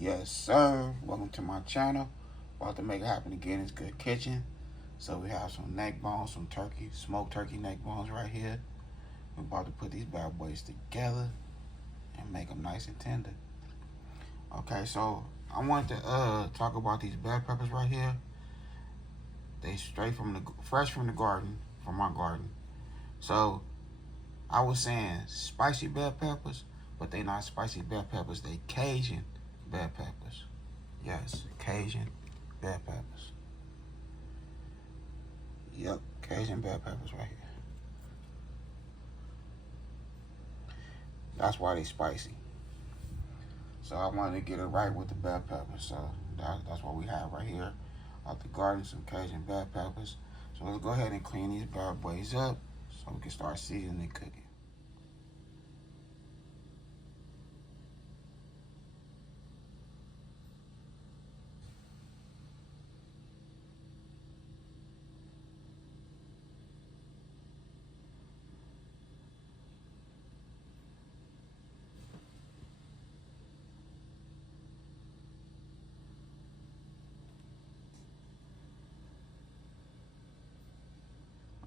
Yes, sir. Welcome to my channel. About to make it happen again. It's Good Kitchen. So we have some neck bones, some turkey, smoked turkey neck bones right here. We're about to put these bad boys together and make them nice and tender. Okay, so I wanted to talk about these bell peppers right here. They fresh from the garden, from my garden. So I was saying spicy bell peppers, but they not spicy bell peppers. They Cajun bell peppers. Yes, Cajun bell peppers. Yep, Cajun bell peppers right here. That's why they spicy. So I wanted to get it right with the bell peppers. So that's what we have right here. Out the garden, some Cajun bell peppers. So let's go ahead and clean these bad boys up so we can start seasoning and cooking.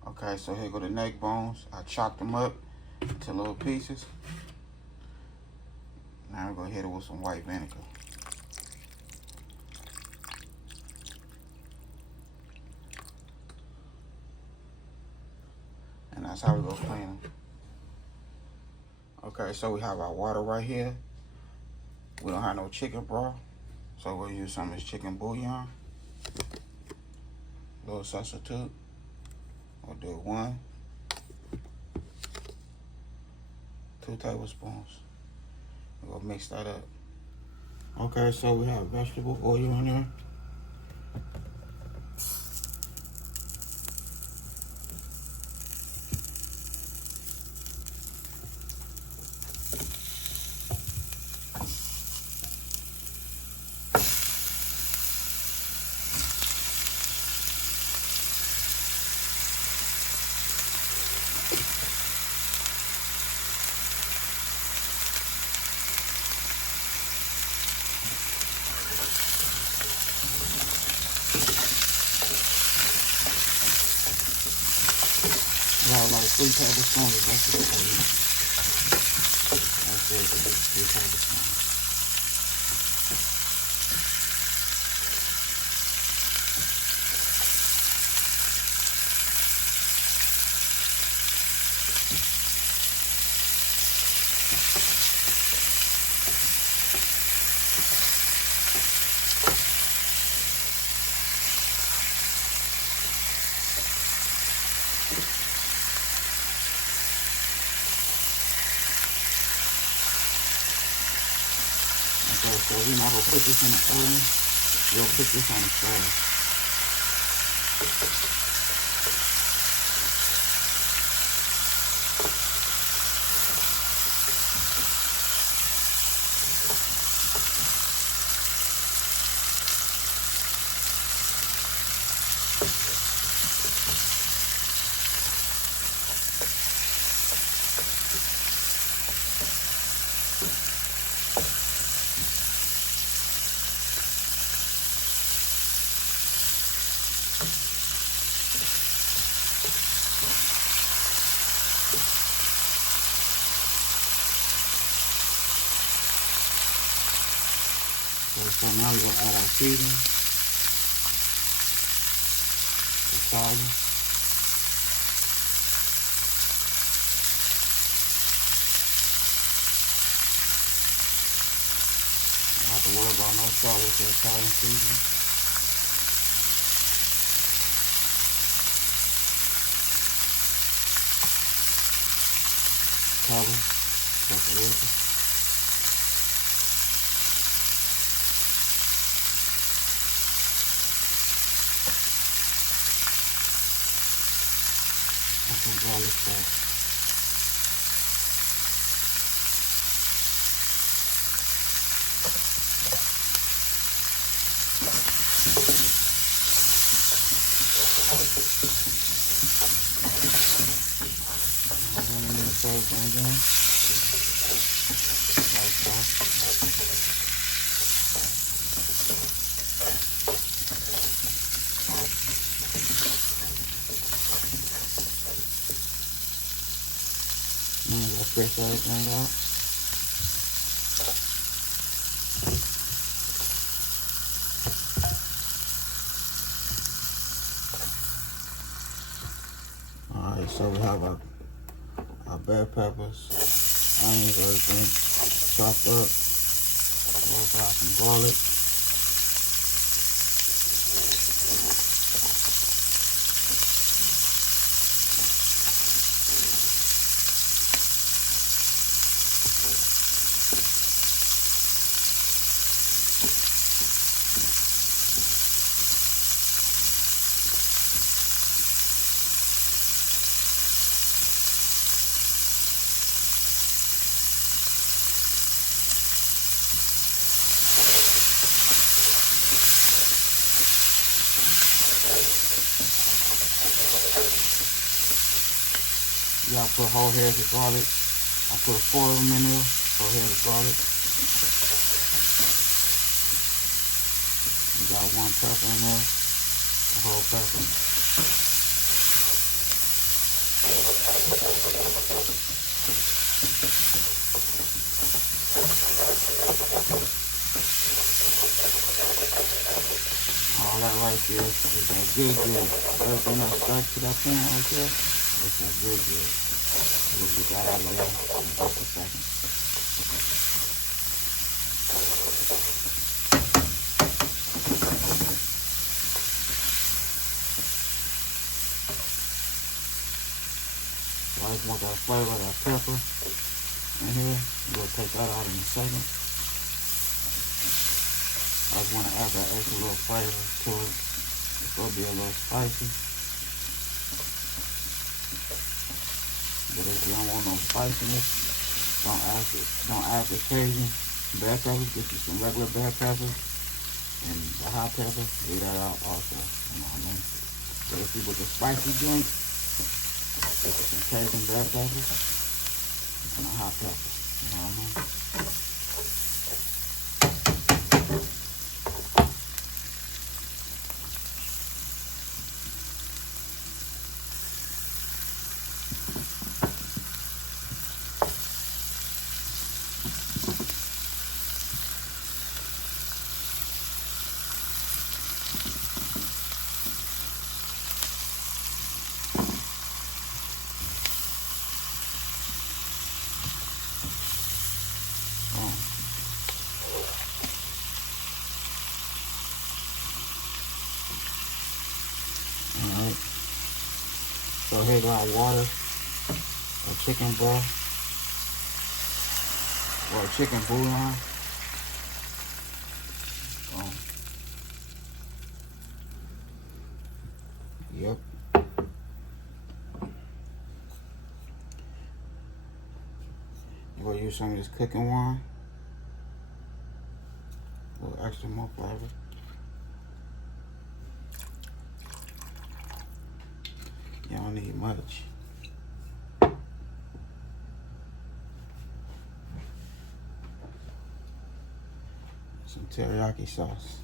Okay, so here go the neck bones. I chopped them up into little pieces. Now we're gonna hit it with some white vinegar. And that's how we go clean them. Okay, so we have our water right here. We don't have no chicken broth, so we'll use some of this chicken bouillon. A little substitute. We'll do 1, 2 tablespoons. We'll mix that up. Okay, so we have vegetable oil in there. About like 3 tablespoons of vegetable oil. That's it, 3 tablespoons. Okay, so we're not gonna put this in the oven. We'll put this on the stove. So now we're gonna add our seasoning, the salt. Don't have to worry about no salt with the Italian seasoning. Cover, paprika. Some garlic salt. Again. Like that. stretch everything out. Alright, so we have our bell peppers, onions, everything chopped up. We'll put out some garlic. Yeah, I put whole heads of garlic. I put 4 of them in there, whole heads of garlic. We got 1 pepper in there, a whole pepper. All that right there is that good. Everything that's stuck to that pan right there, it's that good. We'll get that out of there in just a second. So I just want that flavor, that pepper in here. We'll take that out in a second. I just want to add that extra little flavor to it. It's going to be a little spicy. But if you don't want no spiciness, don't add the Cajun bell peppers. Get you some regular bell peppers and the hot pepper. Leave that out also. You know what I mean? But if you with the spicy joint, get you some Cajun bell peppers and a hot pepper. You know what I mean? Alright, so here got water, a chicken broth, or a chicken bouillon. Yep. You're going to use some of this cooking wine, a little extra more flavor. You don't need much. Some teriyaki sauce.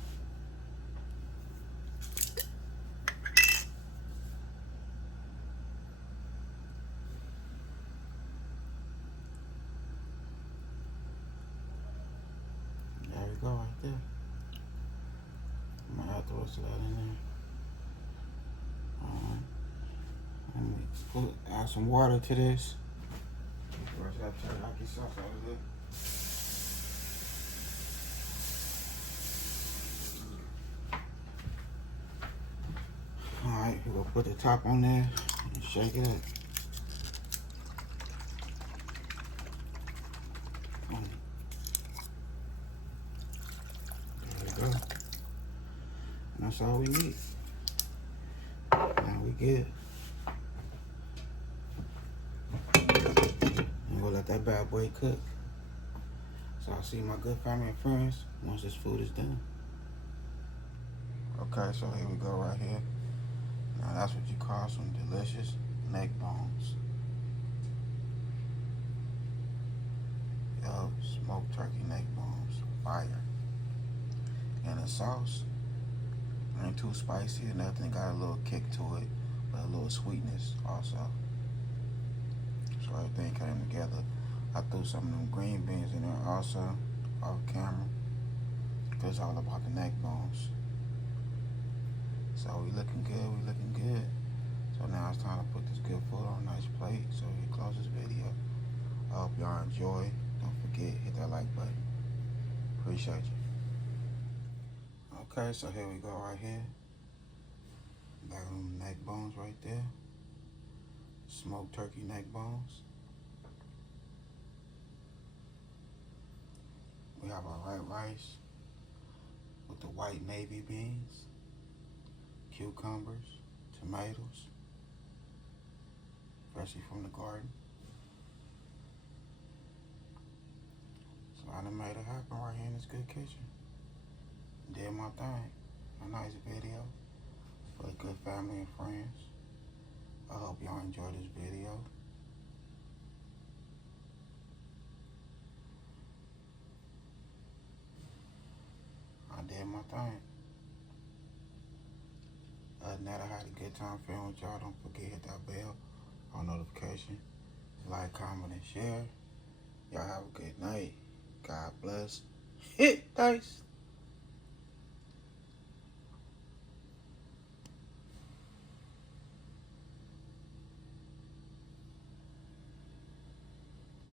There we go, right there. I'm gonna have to throw that in there. Add some water to this. Brush that teriyaki sauce out of there. Alright, we're gonna put the top on there and shake it up. There we go. And that's all we need. Now we good. We'll let that bad boy cook. So I'll see my good family and friends once this food is done. Okay, so here we go right here. Now that's what you call some delicious neck bones. Yo, smoked turkey neck bones, fire. And the sauce ain't too spicy or nothing, got a little kick to it, but a little sweetness also. So everything came together I threw some of them green beans in there also off camera. Cause it's all about the neck bones. So we looking good. So now it's time to put this good food on a nice plate so we can close this video. I hope y'all enjoy. Don't forget, hit that like button. Appreciate you. Okay, so here we go right here. Got them neck bones right there. Smoked turkey neck bones. We have our white rice with the white navy beans, cucumbers, tomatoes, freshly from the garden. So I done made it happen right here in this good kitchen. Did my thing. A nice video for the good family and friends. I hope y'all enjoyed this video. I did my thing. Other than that, I had a good time filming with y'all. Don't forget, hit that bell on notification. Like, comment, and share. Y'all have a good night. God bless. Hit dice.